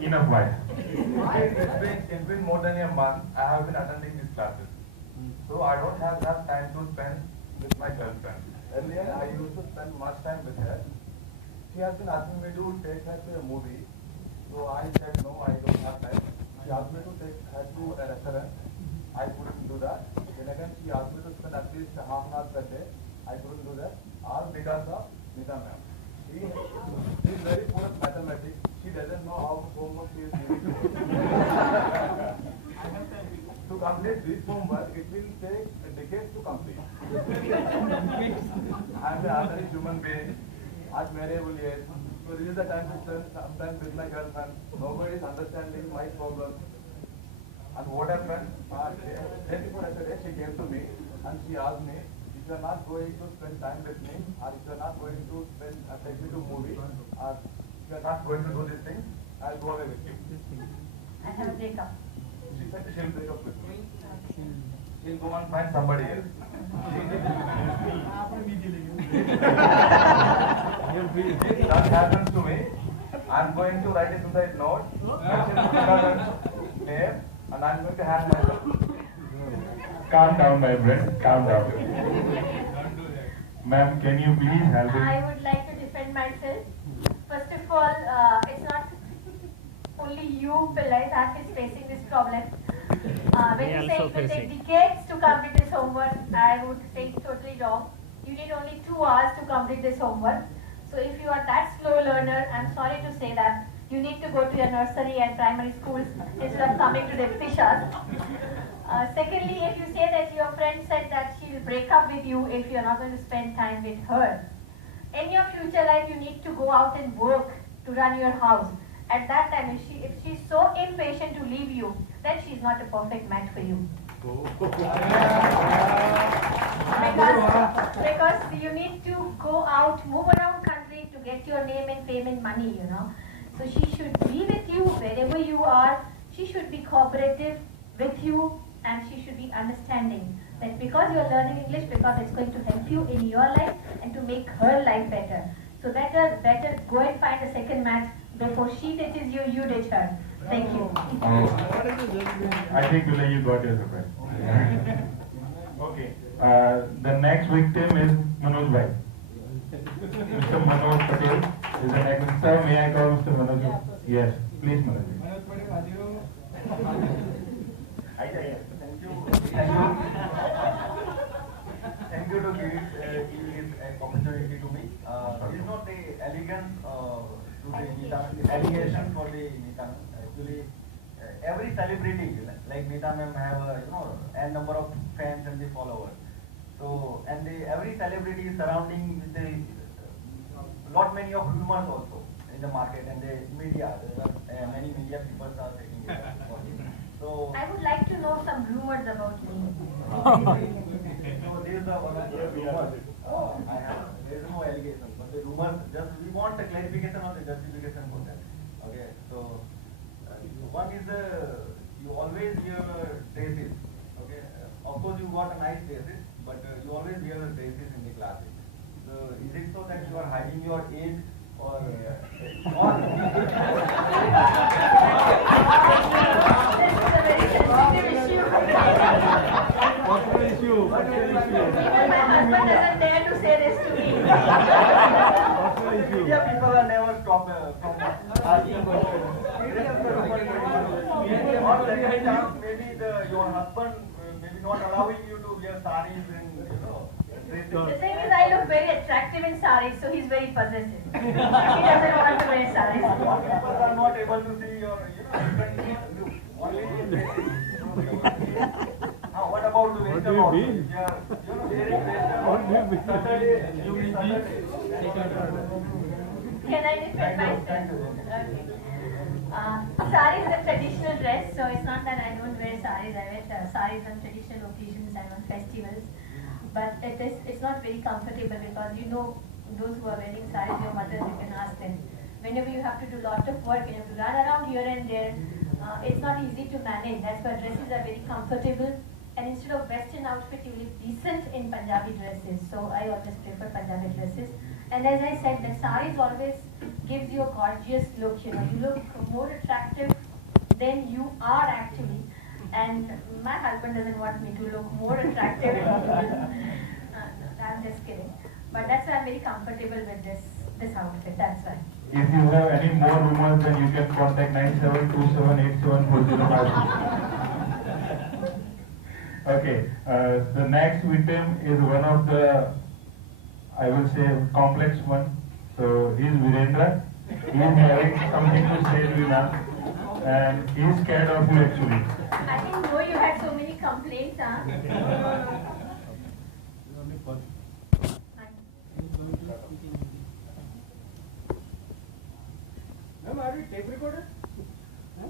Enough, why? It's been more than a month. I have been attending these classes. So I don't have enough time to spend with my girlfriend. Earlier, I used to spend much time with her. She has been asking me to take her to a movie. So I said no, I don't have time. She asked me to take her to a restaurant. I couldn't do that. Then again, she asked me to spend at least half an hour per day. I couldn't do that. All because of Nita ma'am. She is very poor at mathematics. She doesn't know how homework she is giving to her. To complete this homework, it will take a decade to complete. I am an ordinary human being at variable age. So this is the time to spend some time with my girlfriend. Nobody is understanding my problems. And what happened? Day before yesterday, she came to me and she asked me, if you are not going to spend time with me, or if you are not going to take me to movie, or if you are not going to do these things, I'll go away with you. I have a breakup. She said she'll break up with me. She'll go and find somebody else. If that happens to me, I'm going to write a suicide note, mention her name, and I'm going to hang myself. Calm down, my friend. Calm down. Ma'am, can you please help me? I would like to defend myself. First of all, it's not only you, Pillai, that is facing this problem. When you say it will take decades to complete this homework, I would say it's totally wrong. You need only 2 hours to complete this homework. So if you are that slow learner, I'm sorry to say that you need to go to your nursery and primary schools instead of coming to the Pishas. Secondly, if you say that your friend said that she will break up with you if you are not going to spend time with her, in your future life you need to go out and work to run your house. At that time, if she's so impatient to leave you, then she's not a perfect match for you. Because you need to go out, move around country to get your name and fame and money, you know. So she should be with you wherever you are. She should be cooperative with you, and she should be understanding that because you're learning English, because it's going to help you in your life and to make her life better. So better go and find a second match before she ditches you, you ditch her. Thank you. I think Dulay, you got your request. Okay. The next victim is Manoj Bhai. Mr. Manoj Patel is the next. Sir, may I call Mr. Manoj? Yes, please, Manoj. Thank you. Thank you to giving this opportunity to me. It is not the elegance to the Nita, allegation for the Nita. Actually, every celebrity like Nita ma'am have n number of fans and the followers. So every celebrity is surrounding with the lot many of rumors also in the market and the media. There are many media people are taking it. So I would like to know some rumors about me. so these are one of the rumors. There is no allegation, but the rumors. Just we want a clarification or the justification for that. Okay, so one is you always wear dresses. Okay, of course you got a nice dresses, but you always wear dresses in the classes. So is it so that you are hiding your age or This is a very sensitive issue. Even my husband doesn't dare to say this to me. Media people are never stop from asking questions. Maybe your husband maybe not allowing you to wear sarees and The thing is, I look very attractive in sarees, so he's very possessive. He doesn't want to wear sarees. People are not able to see your only. Now, what about the western audience? Can I defend myself? Sari is a traditional dress, so it's not that I don't wear saris. I wear saris on traditional occasions and on festivals. But it's not very comfortable because those who are wearing saris, your mothers, you can ask them. Whenever you have to do lot of work, you have to run around here and there. It's not easy to manage. That's why dresses are very comfortable. And instead of western outfit, you look decent in Punjabi dresses. So I always prefer Punjabi dresses. And as I said, the saris always gives you a gorgeous look. You know, you look more attractive than you are actually. And my husband doesn't want me to look more attractive. I'm just kidding. But that's why I'm very comfortable with this outfit. That's why. If you have any more rumors, then you can contact 9727874056. Okay, the next victim is one of the, I will say, complex one. So he is Virendra. He is having something to say to us, and he is scared of you actually. I didn't know you had so many complaints, huh? Ma'am, are we tape recorder? I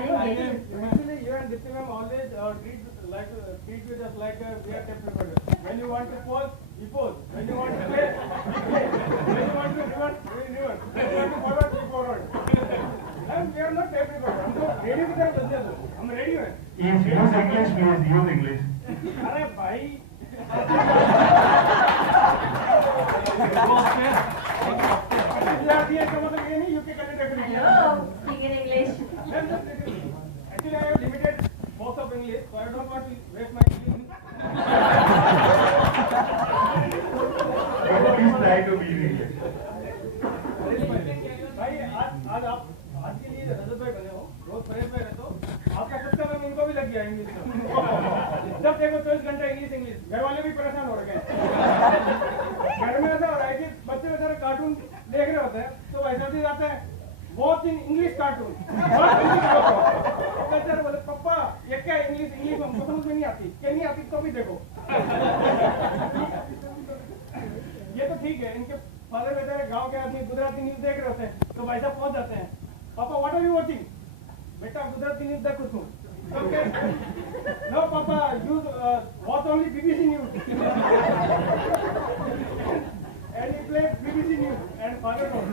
didn't get it. Actually, you and Dipti ma'am always treat with us like we are tape recorder. When you want to pause, we pause. When you want to play, we play. When you want to reverse, we reverse. When you want to forward, we forward. And we are not tape recorder. हम तो radio की तरह बदले दो. हम radio हैं. Use English, please. Use English. अरे भाई. Hello, speak in English. Actually, I have limited box of English, so I don't want to waste my English. Please try to be English. भाई आज के लिए रजत भाई बने हो, रोज फ्रेश में रहते हो, आपका चक्कर में इनको भी लग गया इंग्लिश का। जब देखो 24 घंटे इंग्लिश, घर वाले भी परेशान हो रखे हैं। घर में ऐसा हो रहा है कि बच्चे बेचारे कार्टून देख रहे होते हैं, तो वैसा भी जाते हैं, बहुत इन इंग्लिश कार्टून, बेचारे बोले पापा ये क्या इंग्लिश हमको समझ में नहीं आती, क्या नहीं आती तो भी देखो। ये तो ठीक है, इनके फादर बेचारे गांव के आदमी गुजराती न्यूज देख रहे होते हैं, तो भाई साहब पहुंच जाते हैं, पापा व्हाट आर यू वाचिंग? बेटा गुजराती न्यूज देख कुछ हूँ। Okay. No, Papa, you watch only BBC News. And he played BBC News and father knows.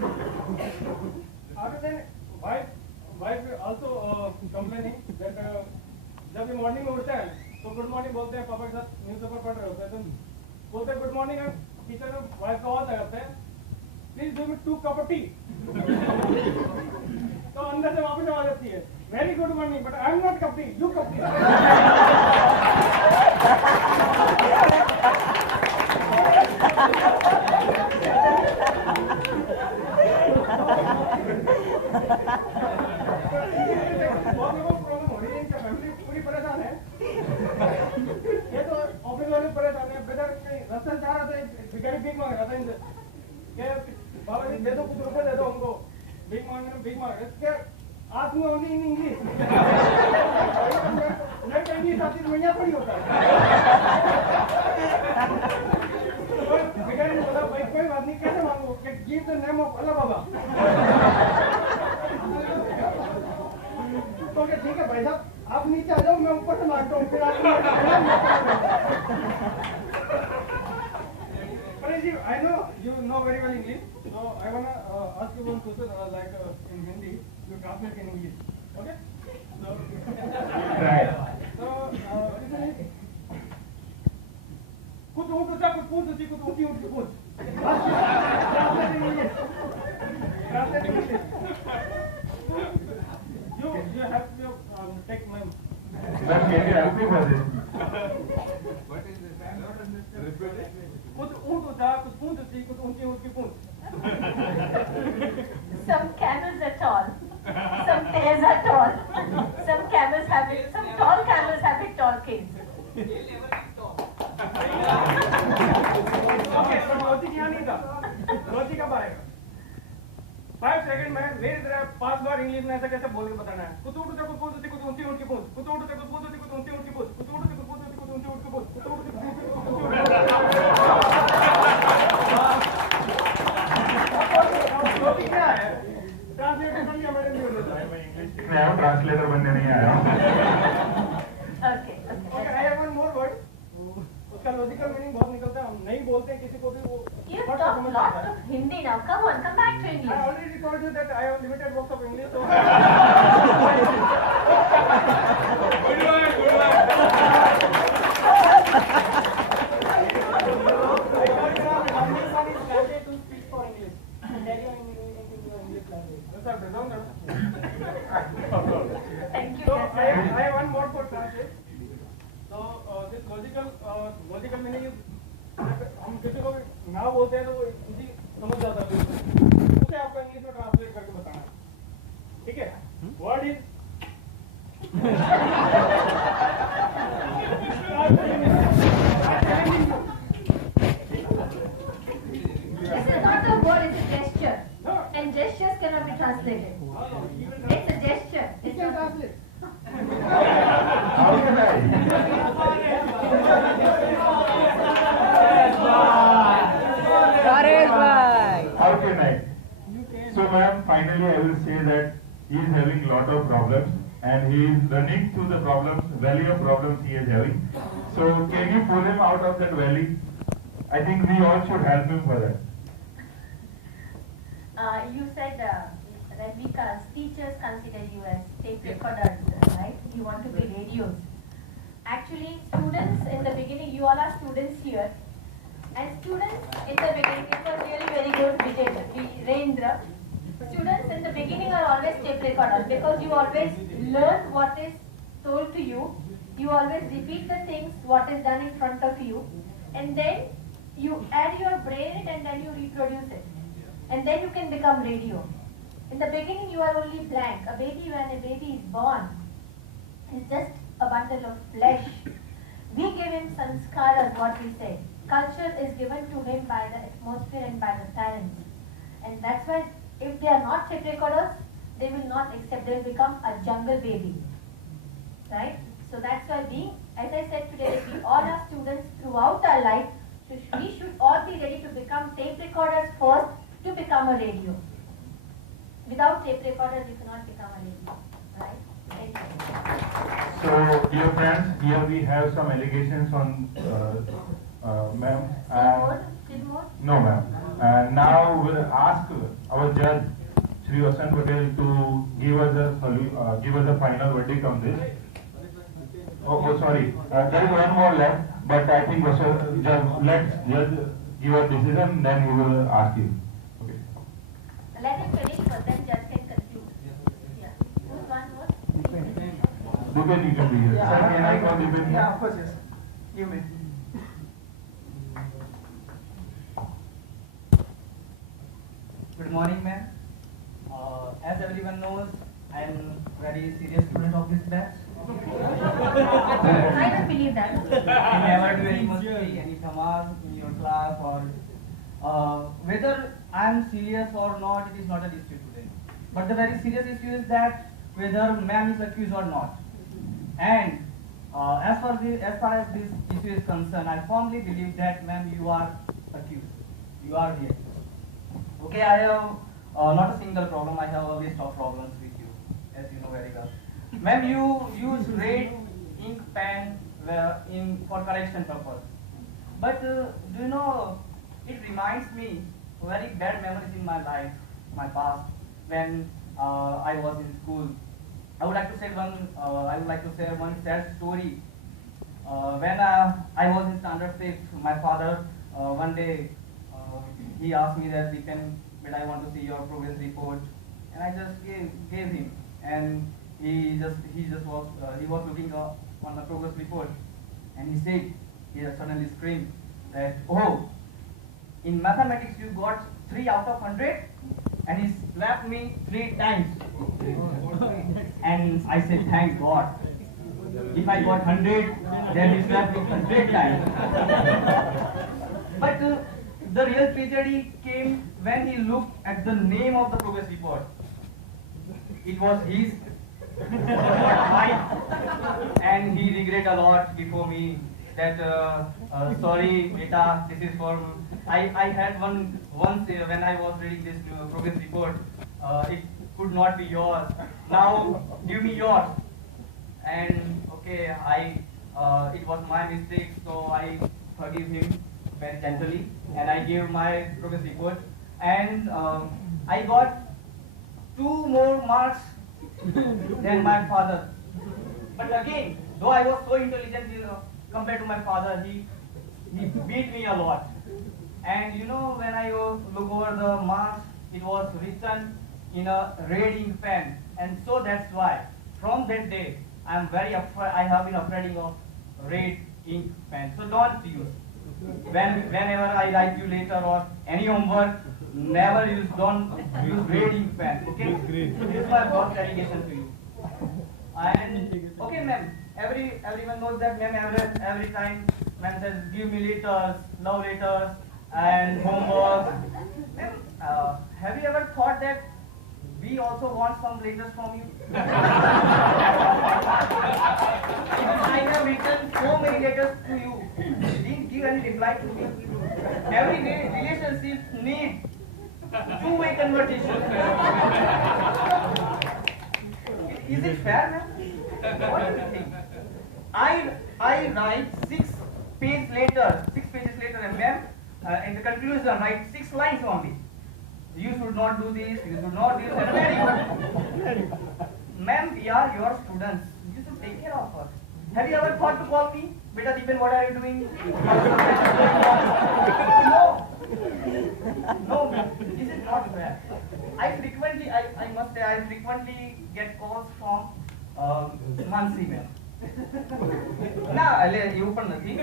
After that, wife also complaining that जब ये मॉर्निंग में उठता है तो गुड मॉर्निंग बोलते हैं, पापा के साथ न्यूज़पेपर पढ़ रहे होते हैं, तो बोलते हैं गुड मॉर्निंग, है किचन में वाइफ का आवाज लगाते हैं, please do me 2 cup of T. तो अंदर से वापस आवाज आती है, very good morning but I am not cup T, you cup T. पूरी परेशान है, ये तो ऑफिस वाले परेशान है, ब्रदर रास्ते से जा रहा था, भिखारी भीख मांग रहा था इनसे, बाबा जी दे दो कुछ रुपए दे दो हमको, भीख मांग रहे, आज में ओनली इन इंग्लिश, नहीं तो इंग्लिश आती तो मैया थोड़ी होता है। भिखारी ने बोला भाई कोई बात नहीं, कैसे मांगो, गिव द नेम ऑफ अल्लाह बाबा। तो ठीक है भाई साहब आप नीचे आ जाओ, मैं ऊपर से मांगता हूँ, फिर आप I know you know very well English, so I wanna ask you one question like in Hindi, you translate in English, okay? So, Right. So listen it. कुछ ऊँट ऊँचा, कुछ पूंछ ऊँची, कुछ ऊँची ऊँची पूंछ। Translate in English. Translate in English. You have to take my. Sir, can you help me for this? What is this? I don't understand. कुछ ऊँट ऊँचा, कुछ पूंछ ऊँची, कुछ ऊँची ऊँची पूंछ। Some camels are tall, some tails are tall, some tall camels have tall kids. Okay, so logic यहाँ नहीं था, लॉजिक अब आएगा। 5 सेकंड में मेरी तरह 5 बार इंग्लिश में ऐसा कैसे बोल के बताना है। कुछ ऊँट ऊँचा, कुछ पूंछ ऊँची, कुछ ऊँची ऊँची पूंछ, कुछ ऊँट ऊँचा, कुछ पूंछ ऊँची, कुछ ऊँची ऊँची पूंछ, कुछ ऊँट ऊँचा, कुछ पूंछ ऊँची, कुछ ऊँची ऊँची पूंछ, कुछ ऊँट ऊँचा, कुछ ऊँची ऊँची लॉजिक क्या है? ट्रांसलेटर बन गया मैडम जी। मैं ट्रांसलेटर बनने नहीं आया हूँ। Okay. Okay, I have one more word. उसका लॉजिकल मीनिंग बहुत निकलता है, हम नहीं बोलते हैं किसी को भी वो। You talk lot of Hindi now. Come on, come back to I English. already told you that I have limited box of English. So good one, good one. हम किसी को भी ना बोलते हैं तो वो इजी समझ जाता है, उसे आपको इंग्लिश में ट्रांसलेट करके बताना है, ठीक है? Word is This is not a word, it's a gesture. And gestures cannot be translated. It's a gesture. It's not translate. How can I? How can I? So ma'am, finally I will say that he is having lot of problems and he is running through the problems, valley of problems he is having. So can you pull him out of that valley? I think we all should help him for that. You said that because teachers consider you as tape recorders, right? You want to be radios. Actually, students in the beginning, you all are students here. And students in the beginning, it was really very good, Virendra. Students in the beginning are always tape recorders because you always learn what is told to you. You always repeat the things, what is done in front of you. And then you add your brain and then you reproduce it. And then you can become radio. In the beginning, you are only blank. A baby, when a baby is born, is just a bundle of flesh. We give him sanskaras, what we say. Culture is given to him by the atmosphere and by the parents. And that's why if they are not tape recorders, they will not accept, they will become a jungle baby. Right? So that's why as I said today, we all are students throughout our life. So we should all be ready to become tape recorders first to become a radio. Without tape recorders, you cannot become a radio. Right? Thank you. So dear friends, here we have some allegations on ma'am. More? No ma'am. And now we'll ask our judge, Shri Vasant Patel, to give us a final verdict on this. Oh, sorry. There is one more left, but I think let's judge give a decision, then we will ask you. Okay. Let him finish, but then judge can conclude. Yeah. Who's one more? Dipen, you can be here. Sir, can I call Dipen? Yeah, of course, yes. You may. Good morning, ma'am. As everyone knows, I am very serious student of this batch. I don't believe that. You never do any mistake, any dhamal in your class, or whether I am serious or not, it is not a dispute today. But the very serious issue is that whether ma'am is accused or not. And as far as this issue is concerned, I firmly believe that ma'am, you are accused. You are here. Okay, I have not a single problem. I have a list of problems with you, as you know very well. Ma'am, you use red ink pen for correction purpose. But do you know, it reminds me very bad memories in my life, my past, when I was in school. I would like to share one sad story. When I was in standard 6, my father one day he asked me that I want to see your progress report, and I just gave him, and he was looking on the progress report, and he suddenly screamed that, oh, in mathematics you got 3 out of 100, and he slapped me 3 times. And I said, thank God. If I got 100, then he slapped me 100 times. But the real tragedy came when he looked at the name of the progress report. It was his, not mine. And he regret a lot before me that, sorry, beta, this is for... I had once when I was reading this progress report, it could not be yours. Now, give me yours. And okay, it was my mistake, so I forgive him very gently, and I gave my progress report, and I got 2 more marks than my father. But again, though I was so intelligent compared to my father, he beat me a lot. And you know, when I look over the marks, it was written in a red ink pen, and so that's why from that day I am very afraid. I have been afraid of red ink pen. So don't use. Whenever I write you later or any homework, never don't use red ink pen. Okay? So this is my first dedication to you. And okay, ma'am. Everyone knows that ma'am every time ma'am says give me letters, love letters, and homework. Ma'am, have you ever thought that we also want some letters from you? I have written so many letters to you. Didn't give any reply to me. Every relationship needs two-way conversation. Is it fair, ma'am? What do you think? I write 6 pages later, and ma'am, in the conclusion, write 6 lines only. You should not do this, you should not do this, and very good. Ma'am, we are your students. You should take care of us. Have you ever thought to call me? Beta Deepan, what are you doing? No. No, ma'am. This is not fair. I must say, I frequently get calls from Mansi ma'am. Nah, you open nothing.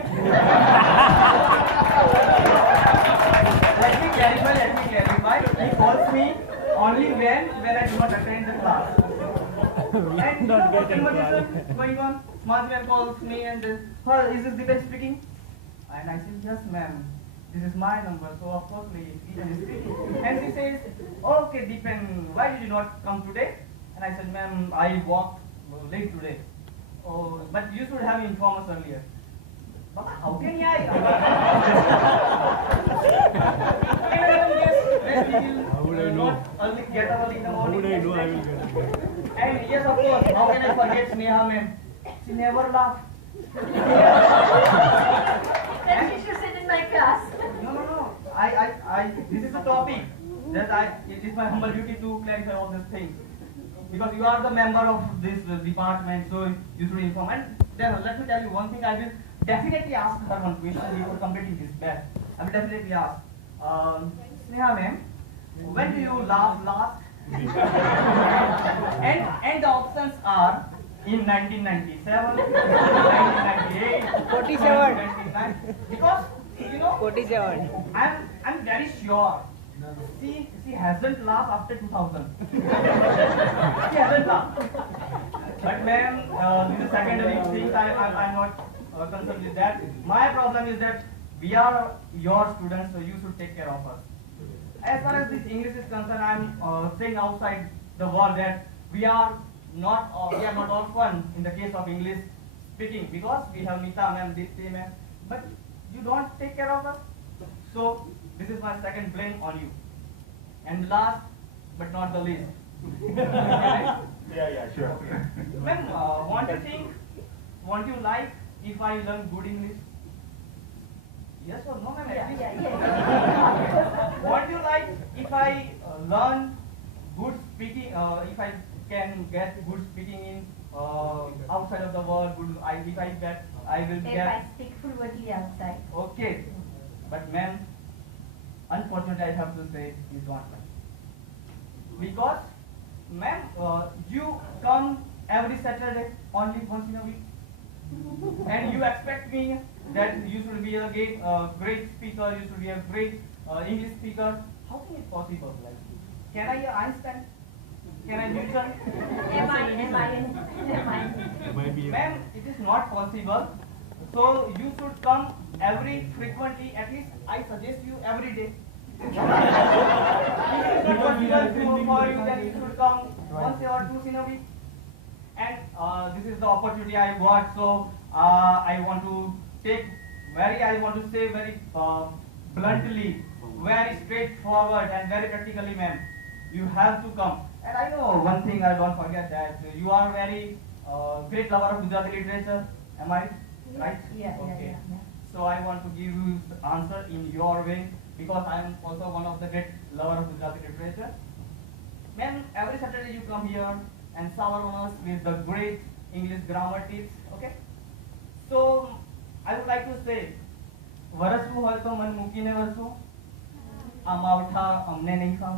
Let me clarify. He calls me only when I do not attend the class. And you know what conversation going on? Smart ma'am calls me and is this Deepan speaking? And I said, yes ma'am. This is my number, so of course Deepan is speaking. And she says, okay Deepan, why did you not come today? And I said, ma'am, I walked late today. Oh, but you should have informed us earlier. Baba, how can I? How would I know? Early, get up early in the morning. How would I know I will get up? And yes, of course, how can I forget Sneha ma'am? She never laughed. Then she should sit in my class. No. This is the topic that it is my humble duty to clarify all these things. Because you are the member of this department, so you should inform. And then let me tell you one thing, I will definitely ask her one question before completing this batch. I will definitely ask, Sneha ma'am, when do you laugh last? and the options are in 1997, 1998, 47. 1999. Because, you know, 47. I'm very sure. She hasn't laughed after 2000. She hasn't laughed. But ma'am, this is secondary things. I'm not concerned with that. My problem is that we are your students, so you should take care of us. As far as this English is concerned, I'm saying outside the wall that we are not orphan in the case of English speaking, because we have Mita ma'am, Dipti ma'am, but you don't take care of us. So this is my second blame on you. And last but not the least. Yeah, sure. Okay. Ma'am, want you like if I learn good English? Yes or no, ma'am? Yeah. Want you like if I learn good speaking, if I can get good speaking in outside of the world, I will If get. I speak fluently outside. Okay, but ma'am, unfortunately I have to say is not right. Because ma'am, you come every Saturday only once in a week, and you expect me that you should be a great speaker, you should be a great English speaker. How can it possible? Like, can I Einstein? Can I Newton? Am I? Ma'am, it is not possible. So you should come every frequently, at least I suggest you every day. If it is not possible for you, then you should come once or twice in a week. And this is the opportunity I got, so I want to say very bluntly, very straightforward and very practically, ma'am. You have to come. And I know one thing I don't forget, that you are very great lover of Gujarati literature. Am I right? Yeah. So I want to give you the answer in your way, because I am also one of the great lover of Gujarati literature. Ma'am, every Saturday you come here and shower on us with the great English grammar tips. Okay? So I would like to say, વરસવું હોય તો મન મૂકીને વરસો, આ માવઠા અમને નહીં ખાવ.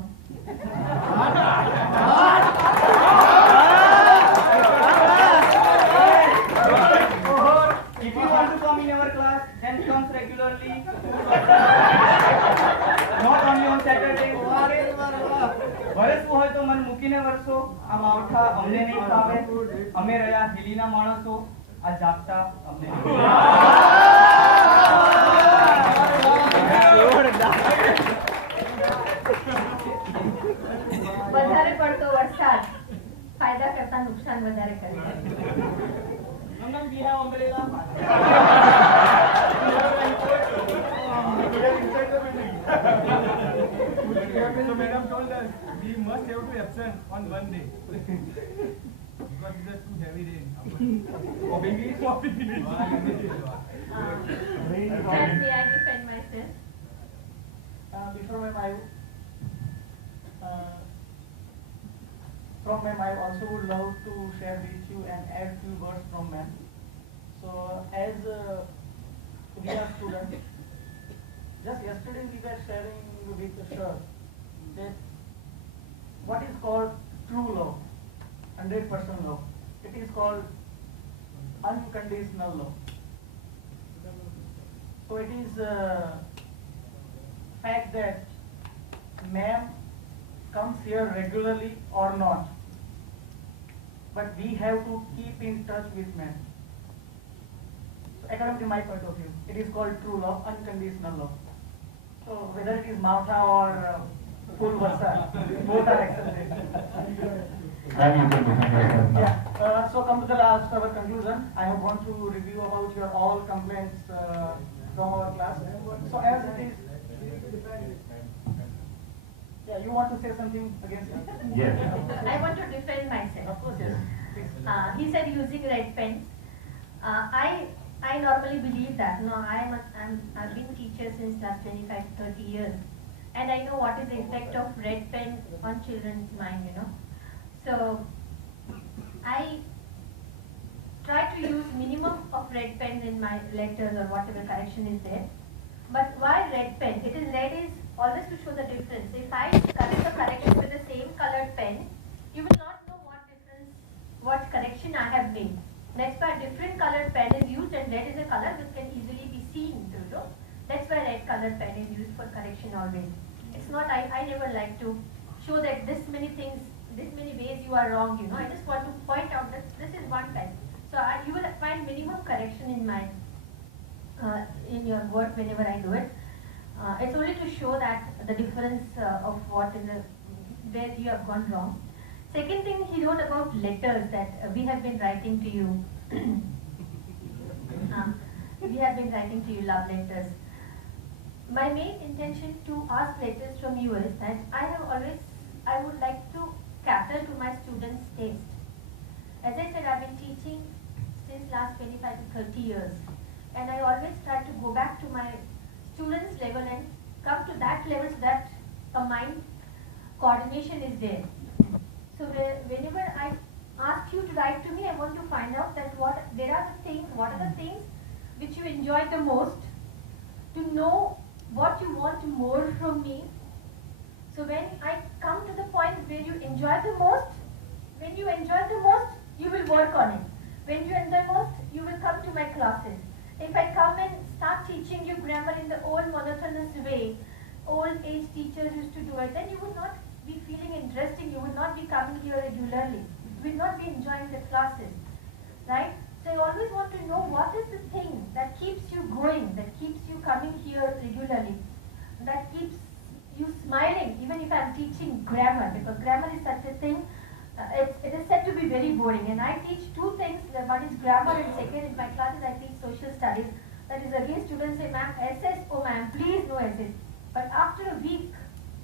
If you want to come in our class, then come regularly. Not only on Saturday. વરસવું હોય તો મને મૂકીને વરસો. આ માવઠા અમને નહીં ફાવે. અમે રહ્યા હિલીના માણસો. આ જાપટા અમને નહીં. વધારે પડતો વરસાદ ફાયદા કરતા નુકસાન વધારે કરે. Sometimes we have umbrella. So madam told us we must have to absent on one day because it is too heavy rain. Of English. Let me I defend myself. Before my wife, from my wife also would love to share with you and add few words from them. So as we are students, just yesterday we were sharing with the sir that what is called true love, 100% love. It is called unconditional love. So it is fact that ma'am comes here regularly or not, but we have to keep in touch with ma'am. So according to my point of view, it is called true love, unconditional love. So whether it is Mautha or full Versa, both are accepted. Yeah. So come to the last our conclusion. I have want to review about your all complaints from our class. So as it is, yeah, you want to say something against it? Yes. I want to defend myself. Of course, yes. Please. He said using red pens. I normally believe that. No, I've been teacher since last 25 to 30 years, and I know what is the effect of red pen on children's mind. So I try to use minimum of red pens in my letters or whatever correction is there. But why red pen? Red is always to show the difference. If I correct the correction with the same colored pen, you will not know what correction I have made. Next why different colored pen is used, and red is a color which can easily be seen through. So that's why red colored pen is used for correction always. It's not, I never like to show that this many things, this many ways you are wrong, I just want to point out that this is one pen. So you will find minimum correction in my, in your work whenever I do it. It's only to show that the difference of what is where you have gone wrong. Second thing, he wrote about letters that we have been writing to you. We have been writing to you love letters. My main intention to ask letters from you is that I would like to cater to my students' taste. As I said, I've been teaching since last 25 to 30 years, and I always try to go back to my students' level and come to that level so that a mind coordination is there. So whenever I ask you to write to me, I want to find out that what are the things which you enjoy the most, to know what you want more from me. So when I come to the point where you enjoy the most, you will work on it. When you enjoy most, you will come to my classes. If I come and start teaching you grammar in the old monotonous way, old age teachers used to do it, then you would not be feeling interesting, you would not be coming here regularly, you will not be enjoying the classes, right? So I always want to know what is the thing that keeps you going, that keeps you coming here regularly, that keeps you smiling, even if I'm teaching grammar, because grammar is such a thing, it is said to be very boring, and I teach two things, one is grammar, and second in my classes I teach social studies. That is again students say, ma'am, SS, oh ma'am, please no SS. But after a week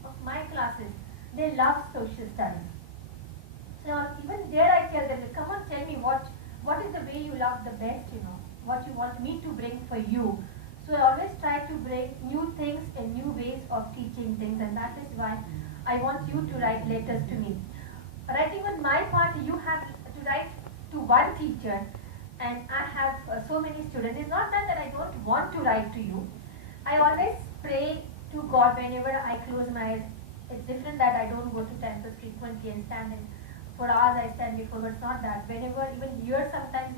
of my classes, they love social studies. So even there I tell them, come on, tell me what is the way you love the best, what you want me to bring for you. So I always try to bring new things and new ways of teaching things, and that is why I want you to write letters to me. Writing on my part, you have to write to one teacher, and I have so many students. It's not that I don't want to write to you. I always pray to God whenever I close my eyes. It's different that I don't go to temple frequently and stand in for hours. I stand before, but it's not that. Whenever, even here sometimes,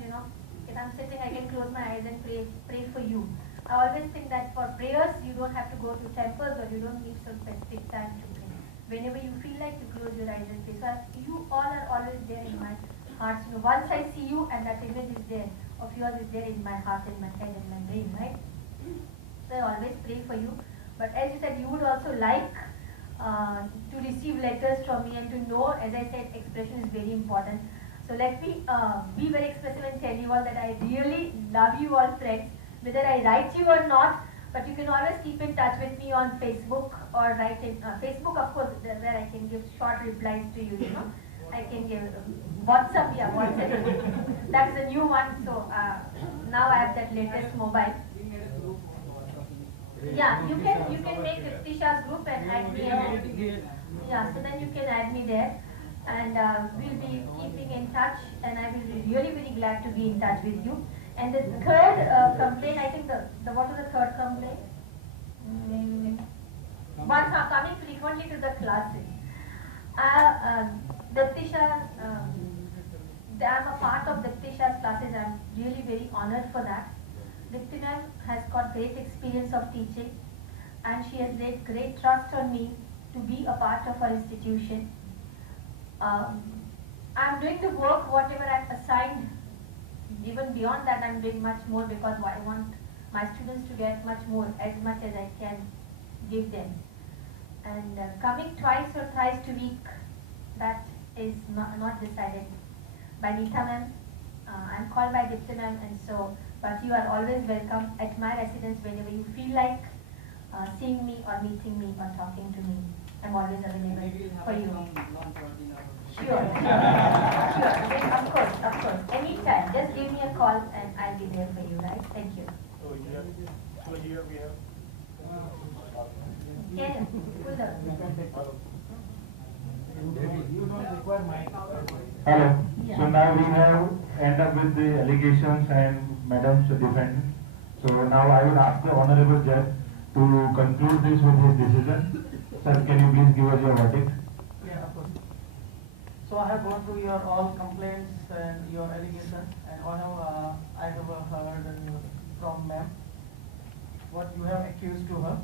if I'm sitting, I can close my eyes and pray for you. I always think that for prayers, you don't have to go to temples or you don't need some specific time to pray. Whenever you feel like, you close your eyes and pray. So you all are always there in my heart. You know, once I see you and that image is there, of yours is there in my heart, in my head, in my brain, right? So I always pray for you. But as you said, you would also like to receive letters from me and to know, as I said, expression is very important. So let me be very expressive and tell you all that I really love you all, friends, whether I write you or not. But you can always keep in touch with me on Facebook or write in Facebook, of course, where I can give short replies to you. You know, I can give WhatsApp. Yeah, WhatsApp. That's a new one. So now I have that latest mobile. Yeah, you can make Tisha's group and add me. Yeah, so then you can add me there, and we'll be keeping in touch. And I will be really very glad to be in touch with you. And the third complaint, I think what was the third complaint? Ones are coming frequently to the classes. Diptisha, I'm a part of Diptisha's classes. I'm really very honored for that. Dipti ma'am has got great experience of teaching, and she has laid great trust on me to be a part of her institution. I'm doing the work whatever I'm assigned. Even beyond that, I'm doing much more because I want my students to get much more, as much as I can give them. And coming twice or thrice a week, that is not decided by Nita ma'am. I'm called by Dipti ma'am, and so, but you are always welcome at my residence whenever you feel like seeing me or meeting me or talking to me. I'm always available for you. Sure, sure, of course. Anytime, just give me a call and I'll be there for you, right? Thank you. So here we have. Yeah, pull up. Hello. Yeah. So now we have end up with the allegations and madam's defense. So now I would ask the honorable judge to conclude this with his decision. Sir, can you please give us your verdict? Yeah, of course. So I have gone through your all complaints and your allegations, and also I have heard from ma'am what you have accused to her.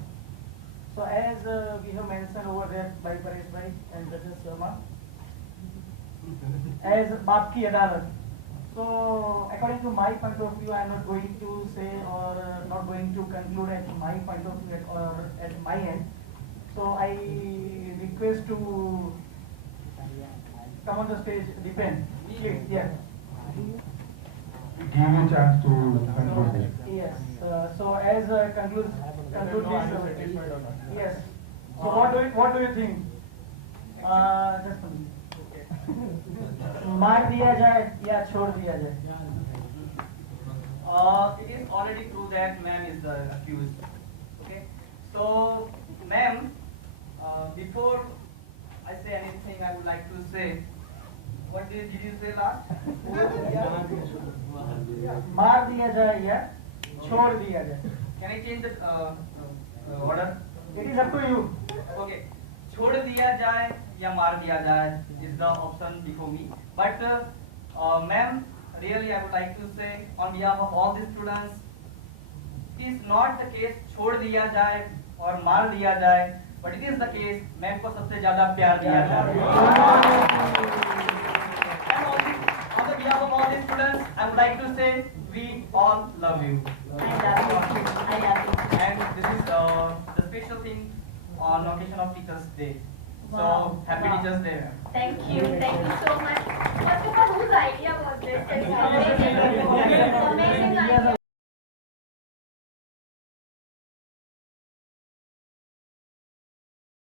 So as we have mentioned over there by Paresh Bhai and Judges Sharma, as Baap Ki Adalat. So according to my point of view, I am not going to say or not going to conclude at my point of view or at my end. So I request to come on the stage, defend. Please, yes. Give you a chance to conclude this. Yes. So as conclude this. Yes. So what do you think? Just a minute. मार दिया जाए या छोड़ दिया जाए? It is already true that ma'am is the accused. Okay. So, ma'am, before I say anything, I would like to say, what did you say last? मार दिया जाए या छोड़ दिया जाए? Can I change the order? It is up to you. Okay. छोड़ दिया जाए या मार दिया जाए is the option before me. But ma'am, really I would like to say on behalf of all the students, it is not the case छोड़ दिया जाए और मार दिया जाए, but it is the case ma'am को सबसे ज़्यादा प्यार दिया जाए. And on the behalf of all the students, I would like to say we all love you. I love you. And this is the special thing on occasion of Teachers' Day. Wow. So happy Wow. Teachers' Day. Thank you so much. First of all, whose idea was this?